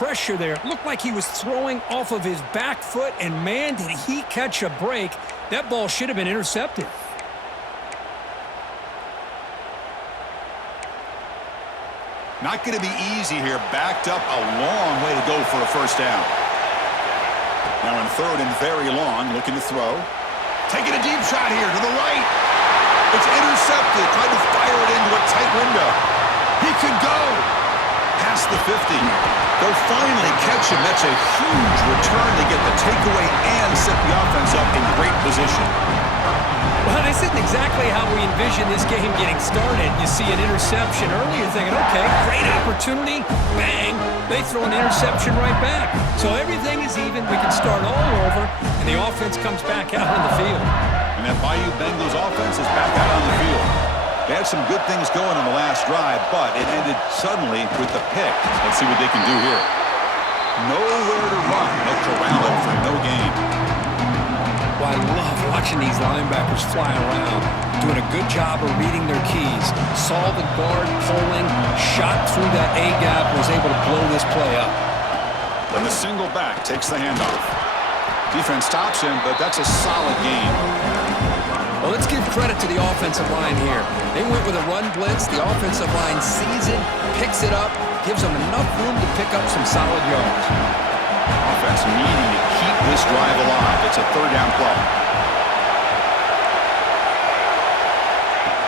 pressure there. It looked like he was throwing off of his back foot, and man, did he catch a break. That ball should have been intercepted. Not going to be easy here. Backed up a long way to go for a first down. Now in third and very long, looking to throw. Taking a deep shot here to the right. It's intercepted. Trying to fire it into a tight window. He could go past the 50. They'll finally catch him. That's a huge return to get the takeaway and set the offense up in great position. Well, this isn't exactly how we envision this game getting started. You see an interception early, you're thinking, okay, great opportunity, bang, they throw an interception right back. So everything is even, we can start all over, and the offense comes back out on the field. And that Bayou Bengals offense is back out on the field. They had some good things going on the last drive, but it ended suddenly with the pick. Let's see what they can do here. Nowhere to run. They'll corral it for no gain. Well, I love watching these linebackers fly around, doing a good job of reading their keys. Saw the guard pulling, shot through that A-gap, was able to blow this play up. And the single back takes the handoff. Defense stops him, but that's a solid gain. Well, let's give credit to the offensive line here. They went with a run blitz. The offensive line sees it, picks it up, gives them enough room to pick up some solid yards. Offense needing to keep this drive alive. It's a third down play.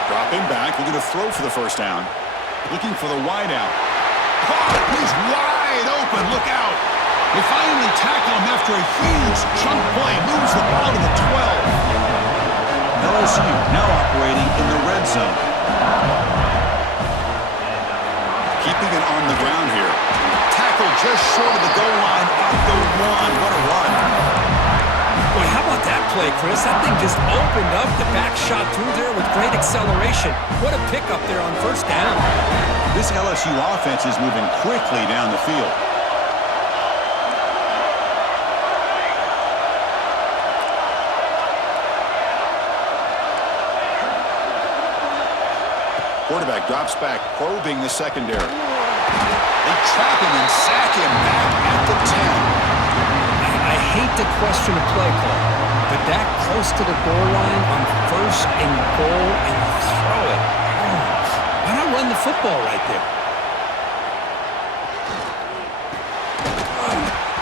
Dropping back, looking to throw for the first down. Looking for the wide out. He's wide open. Look out. They finally tackle him after a huge chunk play. Moves the ball to the 12. LSU now operating in the red zone. Keeping it on the ground here. Tackle just short of the goal line at the 1. What a run. Boy, how about that play, Chris? That thing just opened up. The back shot through there with great acceleration. What a pickup there on first down. This LSU offense is moving quickly down the field. Quarterback drops back, probing the secondary. They trap him and sack him back at the 10. I hate to question a play call, but that close to the goal line on first and goal and throw it. Why not run the football right there?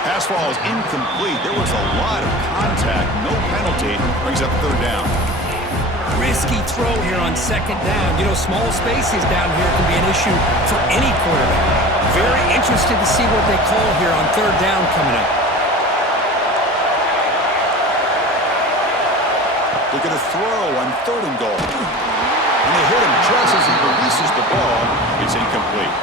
Pass ball is incomplete. There was a lot of contact. No penalty. Brings up third down. Risky throw here on second down. You know, small spaces down here can be an issue for any quarterback. Very interested to see what they call here on third down coming up. They're going to throw on third and goal. And they hit him just as he releases the ball. It's incomplete.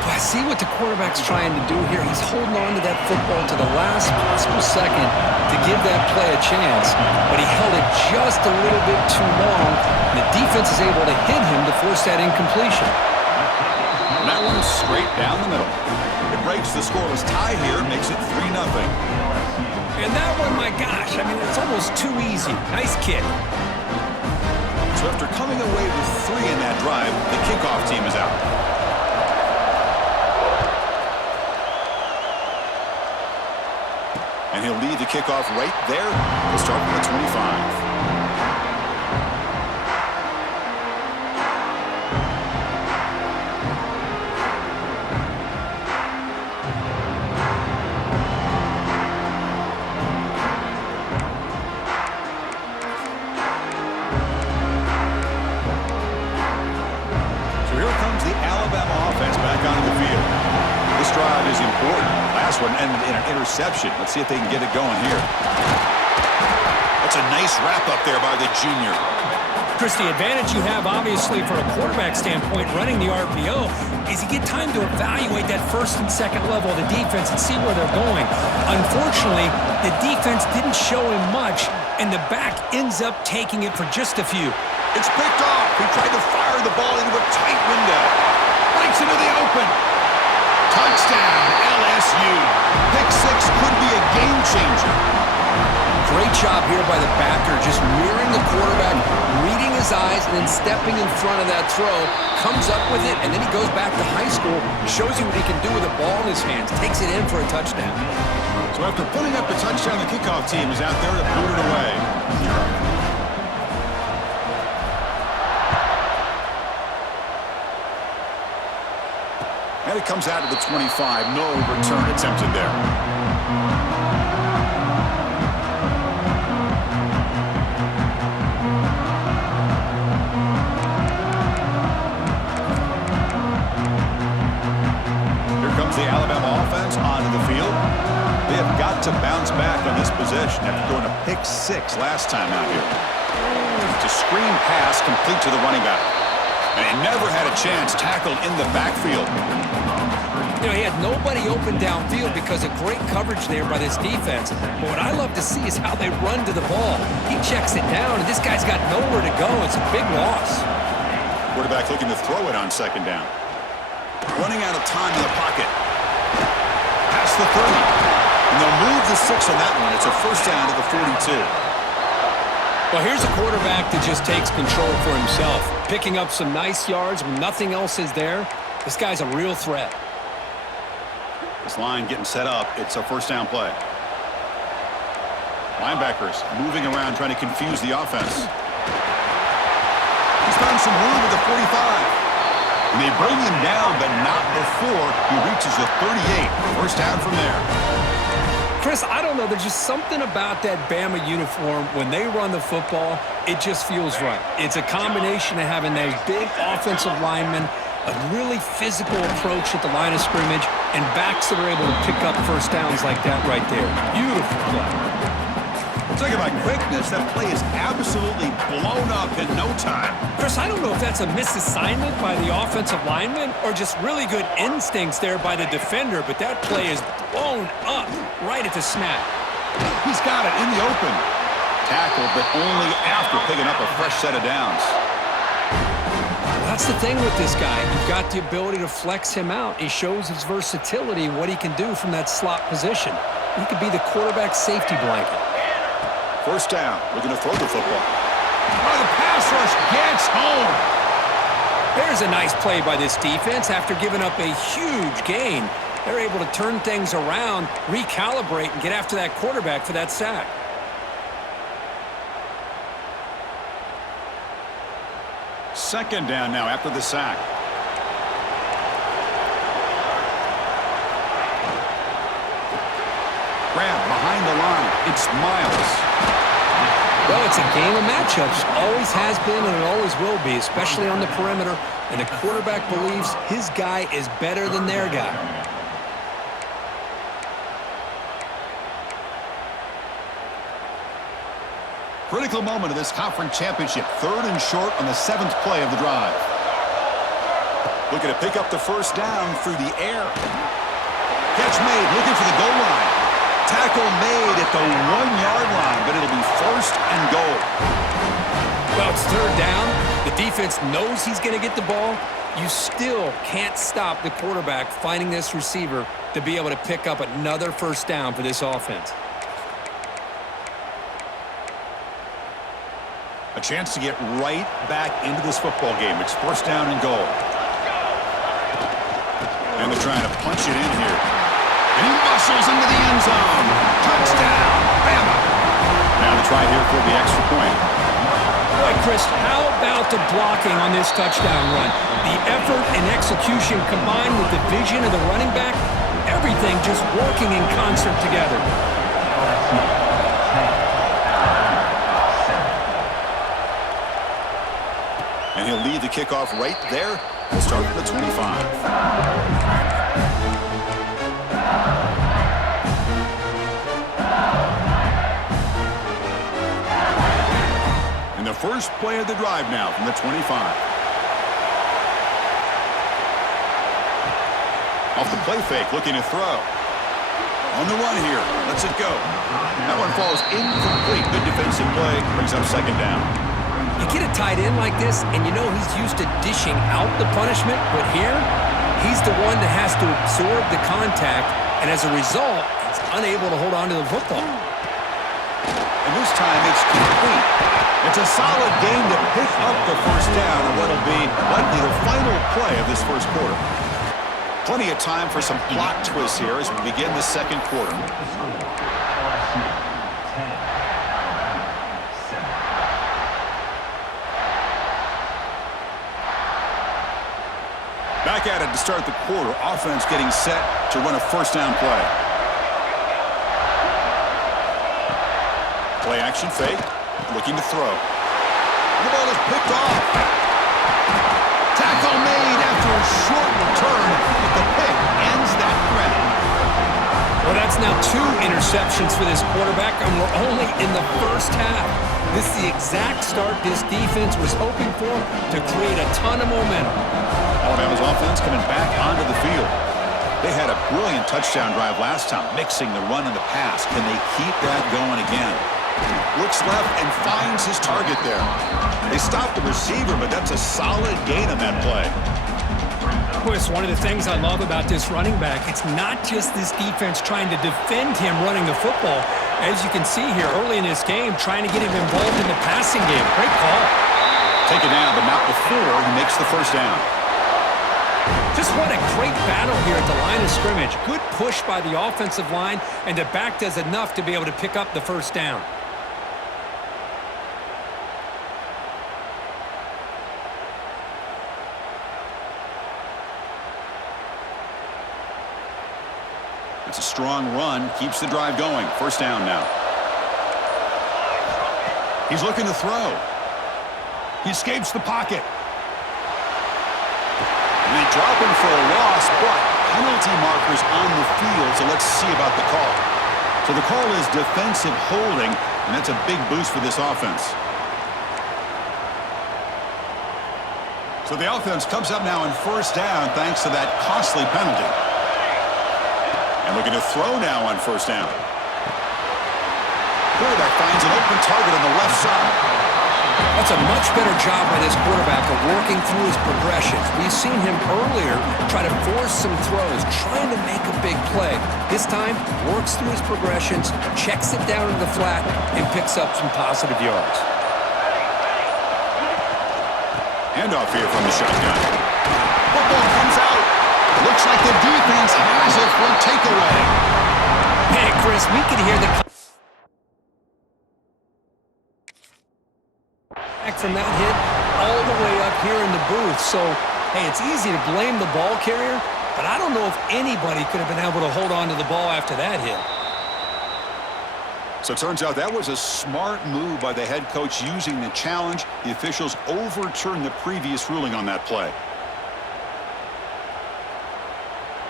But I see what the quarterback's trying to do here. He's holding on to that football to the last possible second to give that play a chance. But he held it just a little bit too long, and the defense is able to hit him to force that incompletion. And that one's straight down the middle. It breaks the scoreless tie here, makes it 3-0. And that one, my gosh, I mean, it's almost too easy. Nice kick. So after coming away with 3 in that drive, the kickoff team is out. And he'll lead the kickoff right there. We'll start from the 25. So here comes the Alabama offense back onto the field. This drive is important. Last one ended in an interception. Let's see if they can get it going here. That's a nice wrap up there by the junior. Chris, the advantage you have, obviously, from a quarterback standpoint, running the RPO, is you get time to evaluate that first and second level of the defense and see where they're going. Unfortunately, the defense didn't show him much, and the back ends up taking it for just a few. It's picked off. He tried to fire the ball into a tight window. Breaks into the open. Touchdown, LSU. Pick 6 could be a game changer. Great job here by the backer, just mirroring the quarterback, reading his eyes, and then stepping in front of that throw, comes up with it, and then he goes back to high school, shows you what he can do with the ball in his hands, takes it in for a touchdown. So after putting up the touchdown, the kickoff team is out there to boot it away. And it comes out to the 25. No return attempted there. Here comes the Alabama offense onto the field. They have got to bounce back on this possession after throwing a pick 6 last time out here. It's a screen pass complete to the running back. And he never had a chance tackled in the backfield. You know, he had nobody open downfield because of great coverage there by this defense. But what I love to see is how they run to the ball. He checks it down, and this guy's got nowhere to go. It's a big loss. Quarterback looking to throw it on second down. Running out of time in the pocket. Past the 30. And they'll move the 6 on that one. It's a first down to the 42. Well, here's a quarterback that just takes control for himself, picking up some nice yards when nothing else is there. This guy's a real threat. This line getting set up. It's a first down play. Linebackers moving around trying to confuse the offense. He's found some room at the 45. And they bring him down, but not before he reaches the 38. First down from there. Chris, I don't know. There's just something about that Bama uniform. When they run the football, it just feels right. It's a combination of having those big offensive linemen, a really physical approach at the line of scrimmage, and backs that are able to pick up first downs like that right there. Beautiful play. Talking about quickness, that play is absolutely blown up in no time. Chris, I don't know if that's a misassignment by the offensive lineman or just really good instincts there by the defender, but that play is blown up right at the snap. He's got it in the open. Tackled, but only after picking up a fresh set of downs. That's the thing with this guy. You've got the ability to flex him out. He shows his versatility and what he can do from that slot position. He could be the quarterback safety blanket. First down. Looking to throw the football. Oh, the pass rush gets home. There's a nice play by this defense. After giving up a huge gain, they're able to turn things around, recalibrate, and get after that quarterback for that sack. Second down now after the sack. Grab behind the line. It's Miles. Well, it's a game of matchups. Always has been and it always will be, especially on the perimeter. And the quarterback believes his guy is better than their guy. Critical moment of this conference championship. 3rd and short on the 7th play of the drive. Looking to pick up the first down through the air. Catch made, looking for the goal line. Tackle made at the 1-yard line, but it'll be first and goal. Well, it's 3rd down. The defense knows he's going to get the ball. You still can't stop the quarterback finding this receiver to be able to pick up another first down for this offense. A chance to get right back into this football game. It's first down and goal. And they're trying to punch it in here. And he muscles into the end zone. Touchdown, Bama. Now to try here for the extra point. Boy, Chris, how about the blocking on this touchdown run? The effort and execution combined with the vision of the running back, everything just working in concert together. And he'll lead the kickoff right there. We'll start at the 25. And the first play of the drive now from the 25. Off the play fake, looking to throw. On the run here, lets it go. That one falls incomplete. Good defensive play, brings up second down. You get a tight end like this, and you know he's used to dishing out the punishment, but here, he's the one that has to absorb the contact, and as a result, he's unable to hold on to the football. And and this time it's complete. It's a solid game to pick up the first down on what will be likely the final play of this first quarter. Plenty of time for some plot twists here as we begin the second quarter. Back at it to start the quarter. Offense getting set to run a first down play. Play action fake. Looking to throw. And the ball is picked off. Tackle made after a short return, but the pick ends that threat. Well, that's now 2 interceptions for this quarterback, and we're only in the first half. This is the exact start this defense was hoping for to create a ton of momentum. Alabama's offense coming back onto the field. They had a brilliant touchdown drive last time, mixing the run and the pass. Can they keep that going again? Looks left and finds his target there. They stopped the receiver, but that's a solid gain on that play. Boy, it's one of the things I love about this running back. It's not just this defense trying to defend him running the football. As you can see here early in this game, trying to get him involved in the passing game. Great call. Take it down, but not before he makes the first down. Just what a great battle here at the line of scrimmage. Good push by the offensive line, and the back does enough to be able to pick up the first down. It's a strong run, keeps the drive going. First down now. He's looking to throw. He escapes the pocket. And they drop him for a loss, but penalty markers on the field, so let's see about the call. So the call is defensive holding, and that's a big boost for this offense. So the offense comes up now in first down thanks to that costly penalty. And looking to throw now on first down. Quarterback finds an open target on the left side. That's a much better job by this quarterback of working through his progressions. We've seen him earlier try to force some throws, trying to make a big play. This time, works through his progressions, checks it down to the flat, and picks up some positive yards. Handoff here from the shotgun. Football comes out. Looks like the defense has it for a takeaway. Hey, Chris, we can hear the from that hit all the way up here in the booth. So, hey, it's easy to blame the ball carrier, but I don't know if anybody could have been able to hold on to the ball after that hit. So it turns out that was a smart move by the head coach using the challenge. The officials overturned the previous ruling on that play.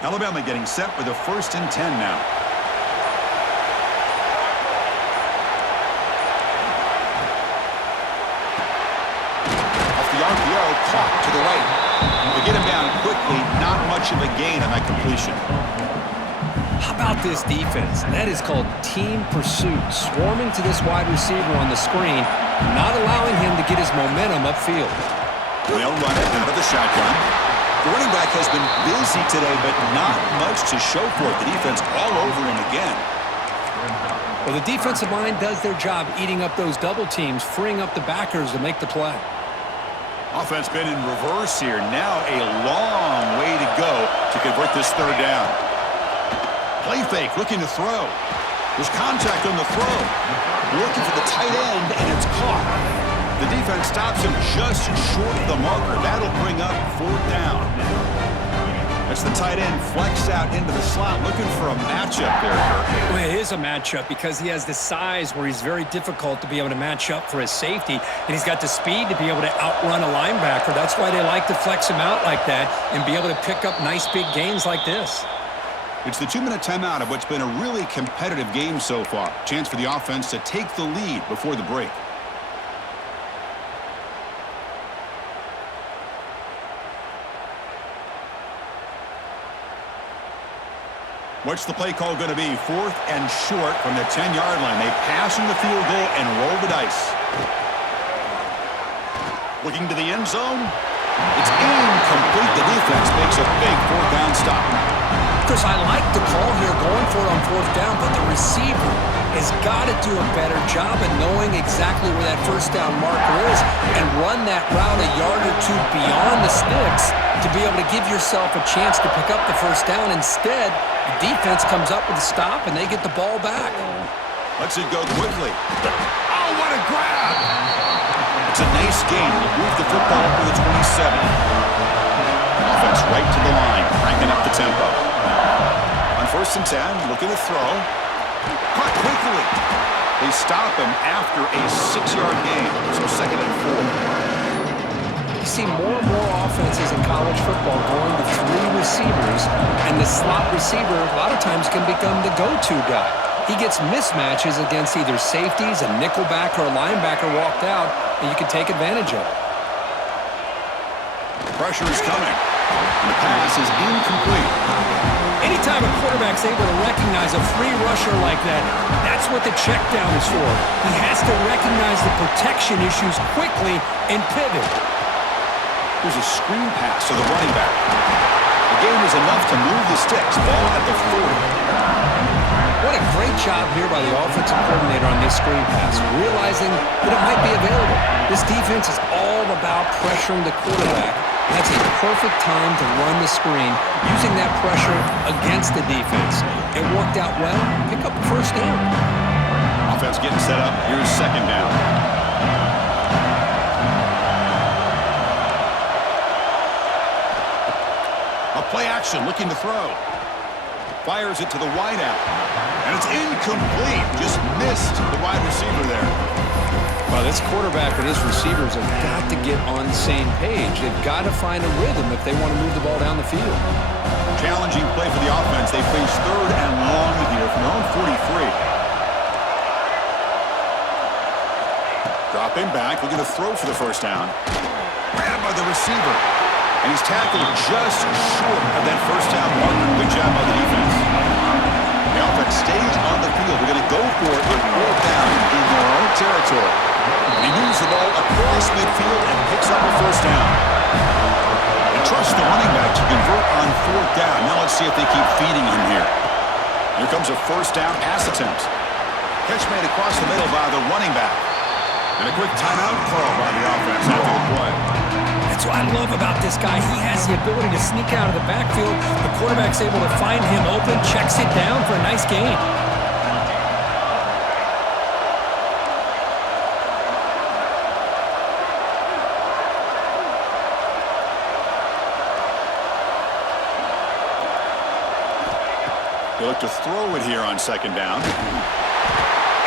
Alabama getting set for the 1st and 10 now. Off the RPO, caught to the right. They get him down quickly, not much of a gain on that completion. How about this defense? That is called team pursuit. Swarming to this wide receiver on the screen, not allowing him to get his momentum upfield. They'll run it out of the shotgun. The running back has been busy today, but not much to show for it. The defense all over him again. Well, the defensive line does their job eating up those double teams, freeing up the backers to make the play. Offense been in reverse here. Now a long way to go to convert this 3rd down. Play fake, looking to throw. There's contact on the throw. Looking for the tight end, and it's caught. The defense stops him just short of the marker. That'll bring up 4th down. That's the tight end flexed out into the slot, looking for a matchup there, Kirk. Well, it is a matchup because he has the size where he's very difficult to be able to match up for his safety, and he's got the speed to be able to outrun a linebacker. That's why they like to flex him out like that and be able to pick up nice big gains like this. It's the 2-minute timeout of what's been a really competitive game so far. Chance for the offense to take the lead before the break. What's the play call going to be? 4th and short from the 10-yard line. They pass in the field goal and roll the dice. Looking to the end zone. It's incomplete. The defense makes a big 4th down stop. Chris, I like the call here going for it on fourth down, but the receiver has got to do a better job of knowing exactly where that first down marker is and run that route a yard or two beyond the sticks to be able to give yourself a chance to pick up the first down. Instead, the defense comes up with a stop, and they get the ball back. Lets it go quickly. Oh, what a grab! It's a nice gain. He moved the football up to the 27. Offense right to the line, cranking up the tempo. On 1st and 10, looking to throw. Caught quickly. They stop him after a 6-yard gain, so 2nd and 4. You see more and more offenses in college football going to 3 receivers, and the slot receiver a lot of times can become the go-to guy. He gets mismatches against either safeties, a nickelback, or a linebacker walked out, and you can take advantage of it. Pressure is coming. And the pass is incomplete. Anytime a quarterback's able to recognize a free rusher like that, that's what the check down is for. He has to recognize the protection issues quickly and pivot. Here's a screen pass to the running back. The gain was enough to move the sticks. Ball at the 40. What a great job here by the offensive coordinator on this screen pass, realizing that it might be available. This defense is all about pressuring the quarterback. That's a perfect time to run the screen, using that pressure against the defense. It worked out well. Pick up the first down. Offense getting set up. Here's 2nd down. A play action, looking to throw. Fires it to the wideout. And it's incomplete. Just missed the wide receiver there. Well, this quarterback and his receivers have got to get on the same page. They've got to find a rhythm if they want to move the ball down the field. Challenging play for the offense. They face 3rd and long here from their own 43. Dropping back, looking to throw for the first down. Grabbed by the receiver. And he's tackled just short of that first down marker. Good job by the defense. The offense stays on the field. They're going to go for it with 4th down in their own territory. And he moves the ball across midfield and picks up a first down. They trust the running back to convert on 4th down. Now let's see if they keep feeding him here. Here comes a first down pass attempt. Catch made across the middle by the running back. And a quick timeout call by the offense after the play. That's what I love about this guy. He has the ability to sneak out of the backfield. The quarterback's able to find him open, checks it down for a nice gain. They look to throw it here on 2nd down.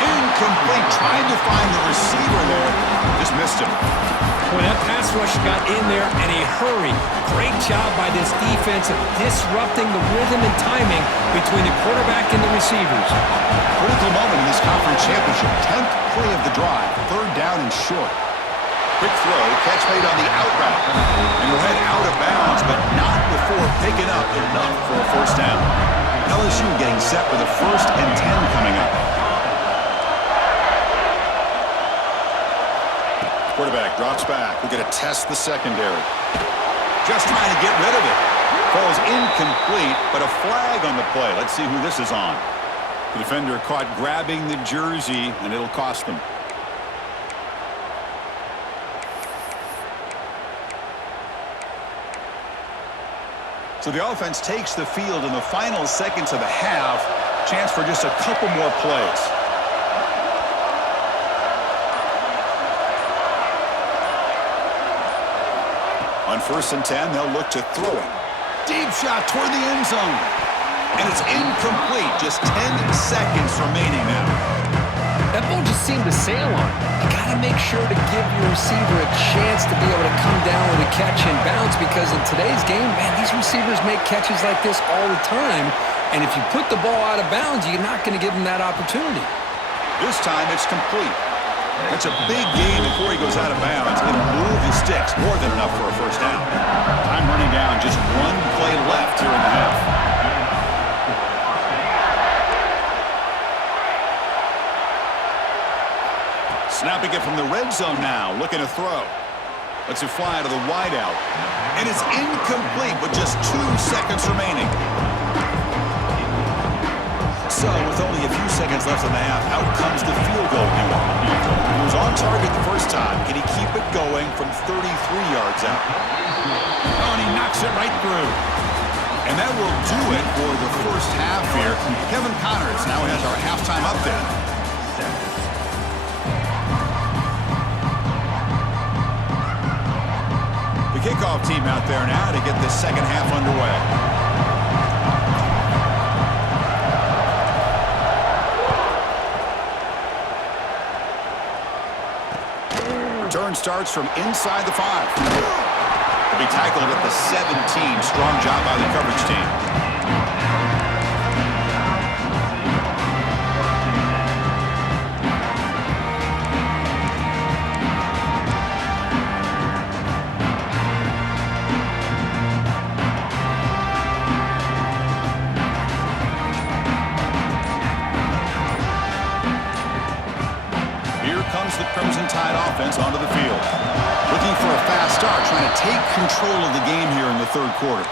Incomplete. Trying to find the receiver there. Just missed him. Boy, that pass rush got in there in a hurry. Great job by this defense of disrupting the rhythm and timing between the quarterback and the receivers. Critical moment in this conference championship. 10th play of the drive. 3rd down and short. Quick throw. Catch made on the out route. And he'll head out of bounds, but not before picking up enough for a first down. LSU getting set with a 1st and 10 coming up. Quarterback drops back. We're going to test the secondary. Just trying to get rid of it. Falls incomplete, but a flag on the play. Let's see who this is on. The defender caught grabbing the jersey, and it'll cost them. So the offense takes the field in the final seconds of the half. Chance for just a couple more plays. On 1st and 10, they'll look to throw it. Deep shot toward the end zone. And it's incomplete. Just 10 seconds remaining now. That ball just seemed to sail on. You got to make sure to give your receiver a chance to be able to come down with a catch and bounce, because in today's game, man, these receivers make catches like this all the time. And if you put the ball out of bounds, you're not going to give them that opportunity. This time it's complete. That's a big gain before he goes out of bounds. It'll move the sticks. More than enough for a first down. Time running down. Just 1 play left here in the half. Snapping it from the red zone now. Looking to throw. Lets it fly to the wideout. And it's incomplete with just 2 seconds remaining. So, with only a few seconds left in the half, out comes the field goal unit. He was on target the first time. Can he keep it going from 33 yards out? Oh, and he knocks it right through. And that will do it for the first half here. Kevin Connors now has our halftime update. The kickoff team out there now to get the second half underway. Return starts from inside the 5. He'll be tackled at the 17. Strong job by the coverage team. The Crimson Tide offense onto the field. Looking for a fast start, trying to take control of the game here in the third quarter.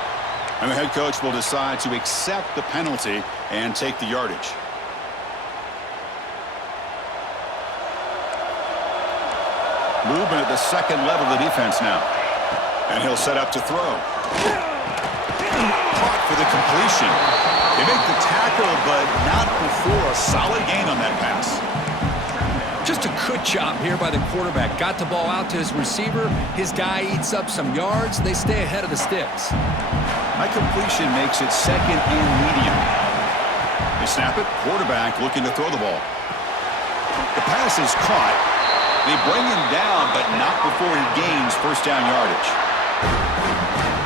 And the head coach will decide to accept the penalty and take the yardage. Movement at the second level of the defense now. And he'll set up to throw. Caught for the completion. They make the tackle, but not before a solid gain on that pass. Just a good job here by the quarterback. Got the ball out to his receiver. His guy eats up some yards. They stay ahead of the sticks. High completion makes it second and medium. They snap it. Quarterback looking to throw the ball. The pass is caught. They bring him down, but not before he gains first down yardage.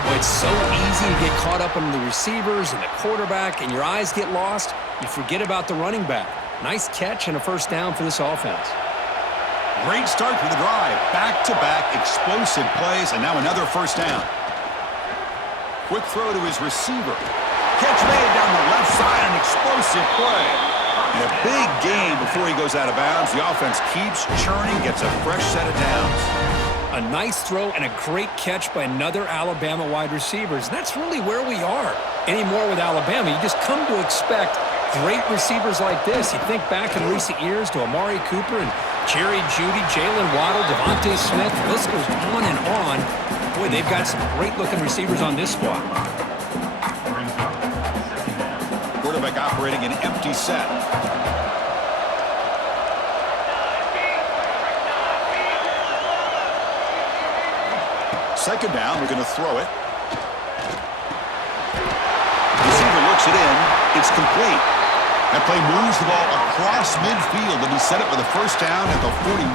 Well, it's so easy to get caught up on the receivers and the quarterback, and your eyes get lost. You forget about the running back. Nice catch and a first down for this offense. Great start for the drive. Back-to-back explosive plays, and now another first down. Quick throw to his receiver. Catch made down the left side, an explosive play. And a big gain before he goes out of bounds. The offense keeps churning, gets a fresh set of downs. A nice throw and a great catch by another Alabama wide receiver. That's really where we are. Anymore with Alabama, you just come to expect great receivers like this. You think back in recent years to Amari Cooper and Jerry Jeudy, Jalen Waddle, Devontae Smith. The list goes on and on. Boy, they've got some great-looking receivers on this squad. Quarterback operating an empty set. Second down, we're going to throw it. Receiver looks it in. It's complete. That play moves the ball across midfield to be set up with a first down at the 41.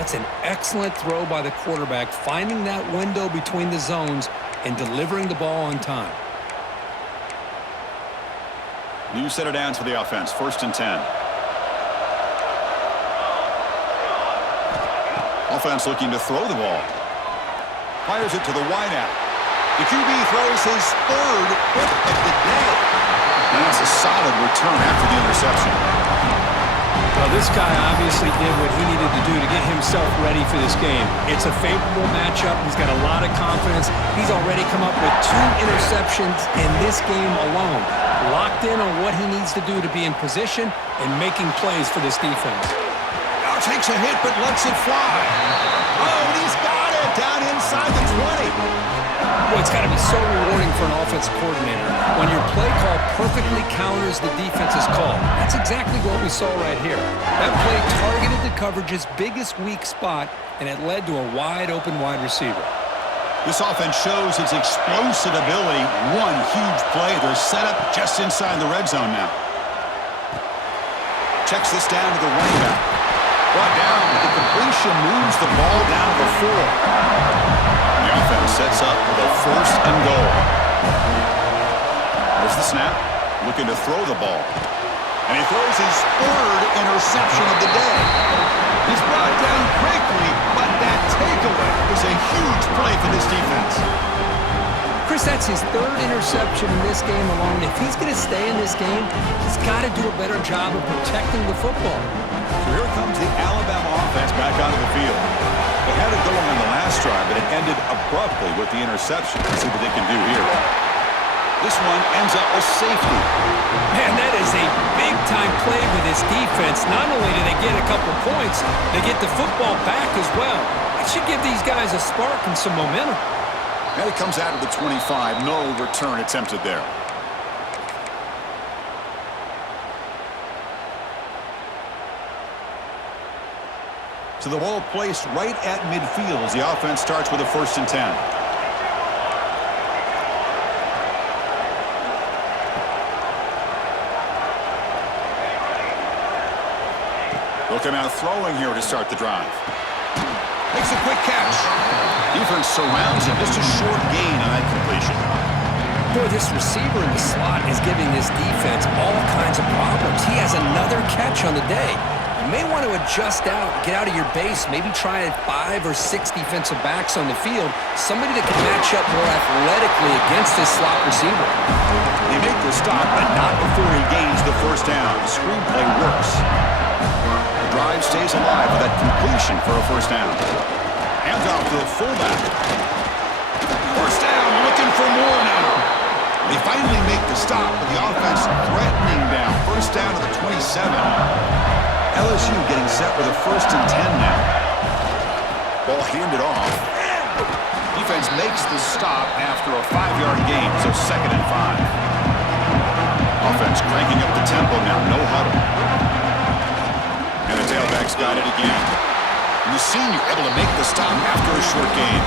That's an excellent throw by the quarterback, finding that window between the zones and delivering the ball on time. New set of downs for the offense. First and 10. Offense looking to throw the ball. Fires it to the wideout. The QB throws his third hit of the day. And that's a solid return after the interception. Well, this guy obviously did what he needed to do to get himself ready for this game. It's a favorable matchup. He's got a lot of confidence. He's already come up with 2 interceptions in this game alone. Locked in on what he needs to do to be in position and making plays for this defense. Now takes a hit but lets it fly. Oh, and he's got it down inside the 20. Boy, it's got to be so rewarding for an offensive coordinator when your play call perfectly counters the defense's call. That's exactly what we saw right here. That play targeted the coverage's biggest weak spot, and it led to a wide-open wide receiver. This offense shows its explosive ability. One huge play. They're set up just inside the red zone now. Checks this down to the running back. Brought down, but the completion moves the ball down to the 4. The offense sets up with a first and goal. There's the snap. Looking to throw the ball. And he throws his third interception of the day. He's brought down quickly, but that takeaway is a huge play for this defense. Chris, that's his third interception in this game alone. If he's going to stay in this game, he's got to do a better job of protecting the football. So here comes the Alabama offense back onto the field. They had it going on the last drive, but it ended abruptly with the interception. Let's see what they can do here. This one ends up with safety. Man, that is a big-time play with this defense. Not only do they get a couple points, they get the football back as well. It should give these guys a spark and some momentum. And it comes out of the 25. No return attempted there. So the ball placed right at midfield as the offense starts with a 1st and 10. They'll come out throwing here to start the drive. Makes a quick catch. Defense surrounds him. Just a short gain on that completion. Boy, this receiver in the slot is giving this defense all kinds of problems. He has another catch on the day. You may want to adjust out, get out of your base, maybe try 5 or 6 defensive backs on the field, somebody that can match up more athletically against this slot receiver. They make the stop, but not before he gains the 1st down. The screenplay works. The drive stays alive with that completion for a 1st down. Hands off to the fullback. 1st down, looking for more now. They finally make the stop, but the offense threatening down. 1st down to the 27. LSU getting set with a 1st and 10 now. Ball handed off. Defense makes the stop after a 5-yard gain, so 2nd and 5. Offense cranking up the tempo now, no huddle. And the tailback's got it again. And the senior able to make the stop after a short gain.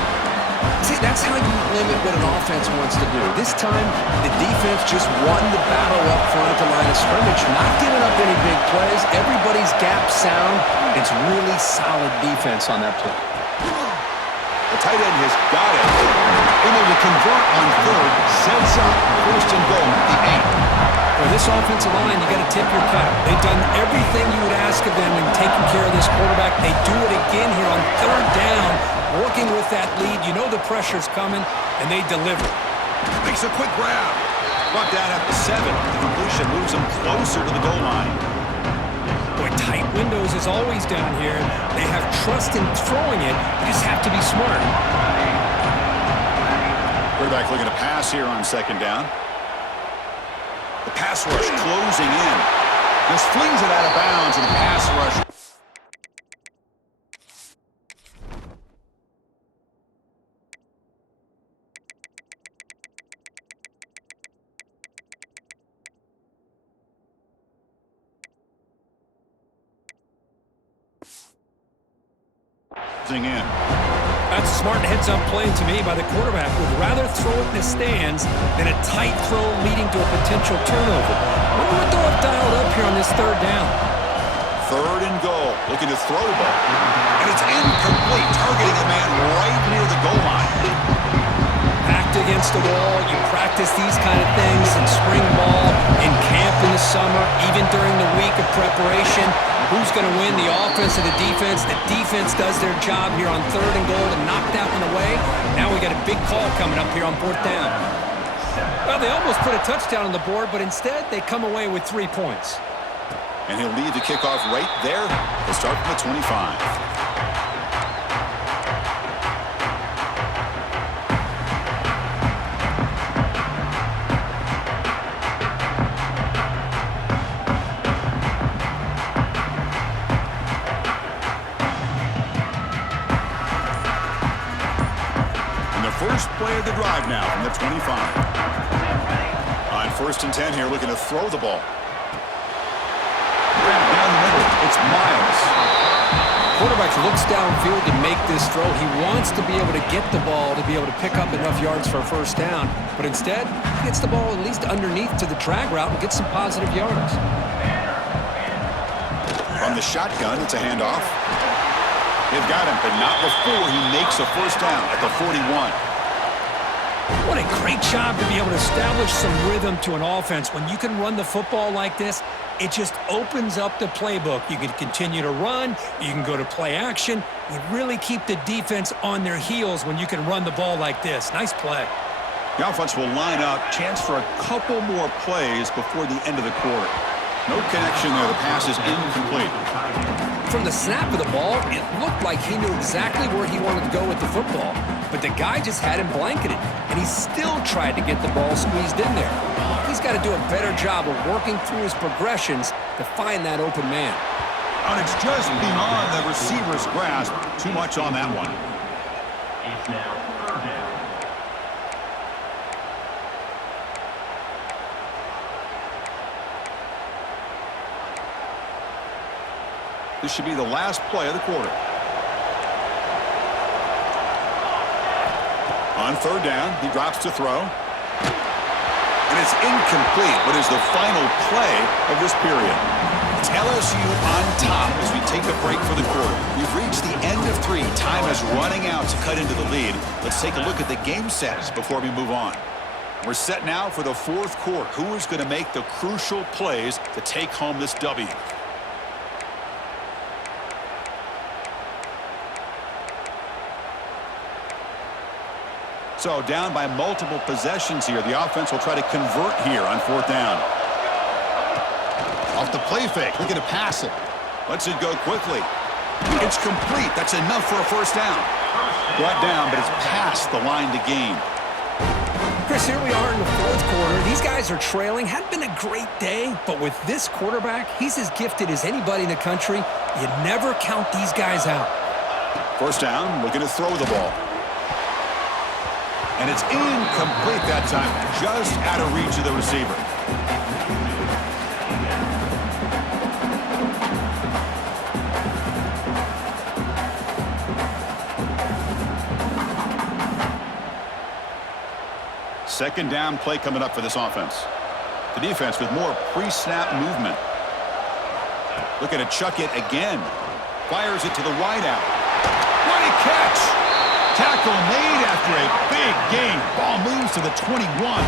See, that's how you limit what an offense wants to do. This time, the defense just won the battle up front at the line of scrimmage, not giving up any big plays. Everybody's gap sound. It's really solid defense on that play. The tight end has got it. Able to convert on 3rd, sets up 1st and goal at the 8. For this offensive line, you got to tip your cap. They've done everything you would ask of them in taking care of this quarterback. They do it again here on 3rd down, working with that lead. You know the pressure's coming, and they deliver. Makes a quick grab. Brought down at the 7. The completion moves him closer to the goal line. Boy, tight windows is always down here. They have trust in throwing it. You just have to be smart. Quarterback looking to pass here on 2nd down. The pass rush closing in. Just flings it out of bounds, and the pass rush. In. That's a smart heads-up play to me by the quarterback. Would rather throw it in the stands than a tight throw leading to a potential turnover. Wonder what they'll have dialed up here on this 3rd down. 3rd and goal. Looking to throw the ball. And it's incomplete. Targeting a man right near the goal line. Backed against the wall. You practice these kind of things in spring ball, in camp in the summer, even during the week of preparation. Who's going to win, the offense or the defense? The defense does their job here on 3rd and goal to knock that one away. Now we got a big call coming up here on 4th down. Well, they almost put a touchdown on the board, but instead they come away with 3 points. And he'll lead the kickoff right there. He'll start from the 25. First play of the drive now from the 25. On 1st and 10 here, looking to throw the ball. Down the middle, it's Miles. Quarterback looks downfield to make this throw. He wants to be able to get the ball to be able to pick up enough yards for a 1st down, but instead, he gets the ball at least underneath to the drag route and gets some positive yards. From the shotgun, it's a handoff. They've got him, but not before he makes a 1st down at the 41. What a great job to be able to establish some rhythm to an offense. When you can run the football like this, it just opens up the playbook. You can continue to run. You can go to play action. You really keep the defense on their heels when you can run the ball like this. Nice play. The offense will line up. Chance for a couple more plays before the end of the quarter. No connection there. The pass is incomplete. From the snap of the ball, it looked like he knew exactly where he wanted to go with the football. But the guy just had him blanketed, and he still tried to get the ball squeezed in there. he's got to do a better job of working through his progressions to find that open man. And it's just beyond the receiver's grasp. Too much on that one. It's now third down. This should be the last play of the quarter. On third down, he drops to throw. And it's incomplete, but is the final play of this period. It's LSU on top as we take a break for the quarter. We've reached the end of 3. Time is running out to cut into the lead. Let's take a look at the game sets before we move on. We're set now for the fourth quarter. Who is going to make the crucial plays to take home this W? So down by multiple possessions here. The offense will try to convert here on fourth down. Off the play fake, looking to pass it. Lets it go quickly. It's complete. That's enough for a first down. Brought down, but it's past the line to gain. Chris, here we are in the fourth quarter. These guys are trailing. Hadn't been a great day, but with this quarterback, he's as gifted as anybody in the country. You never count these guys out. First down, looking to throw the ball. And it's incomplete that time, just out of reach of the receiver. Second down play coming up for this offense. The defense with more pre-snap movement. Looking to chuck it again. Fires it to the wideout. What a catch! Tackle made after a big gain. Ball moves to the 21.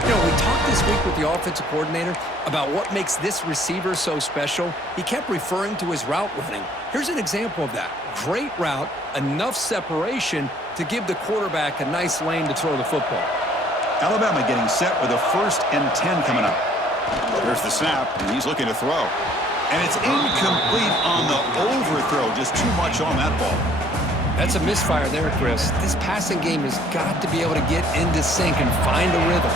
You know, we talked this week with the offensive coordinator about what makes this receiver so special. He kept referring to his route running. Here's an example of that. Great route, enough separation to give the quarterback a nice lane to throw the football. Alabama getting set with a 1st and 10 coming up. There's the snap, and he's looking to throw. And it's incomplete on the overthrow. Just too much on that ball. That's a misfire there, Chris. This passing game has got to be able to get into sync and find a rhythm.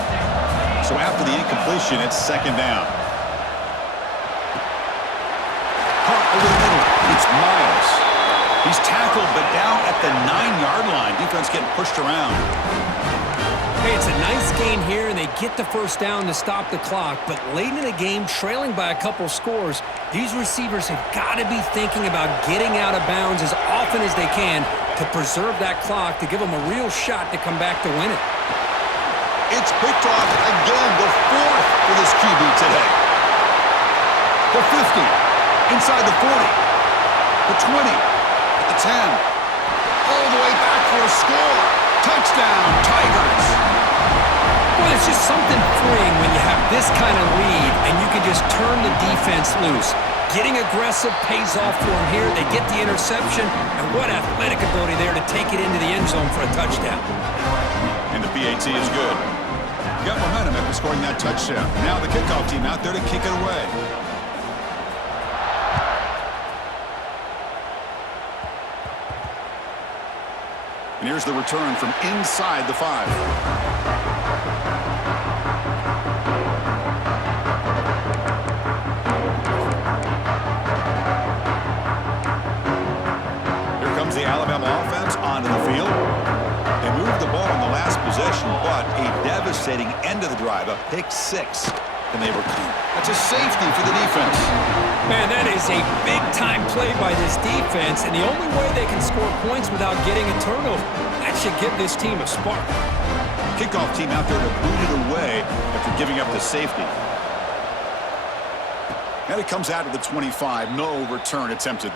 So after the incompletion, it's second down. Caught over the middle. It's Miles. He's tackled, but down at the 9-yard line. Defense getting pushed around. Hey, it's a nice gain here, and they get the first down to stop the clock. But late in the game, trailing by a couple scores, these receivers have got to be thinking about getting out of bounds as often as they can to preserve that clock to give them a real shot to come back to win it. It's picked off again, the 4th for this QB today. The 50, inside the 40, the 20, at the 10, all the way back for a score. Touchdown, Tigers. Well, there's just something freeing when you have this kind of lead and you can just turn the defense loose. Getting aggressive pays off for them here. They get the interception, and what athletic ability there to take it into the end zone for a touchdown. And the PAT is good. Got momentum after scoring that touchdown. Now the kickoff team out there to kick it away. And here's the return from inside the 5. Here comes the Alabama offense onto the field. They moved the ball in the last possession, but a devastating end of the drive, a pick 6, and they recover. That's a safety for the defense. Man, that is a big-time play by this defense, and the only way they can score points without getting a turnover. That should give this team a spark. Kickoff team out there to boot it away after giving up the safety. And it comes out of the 25. No return attempted.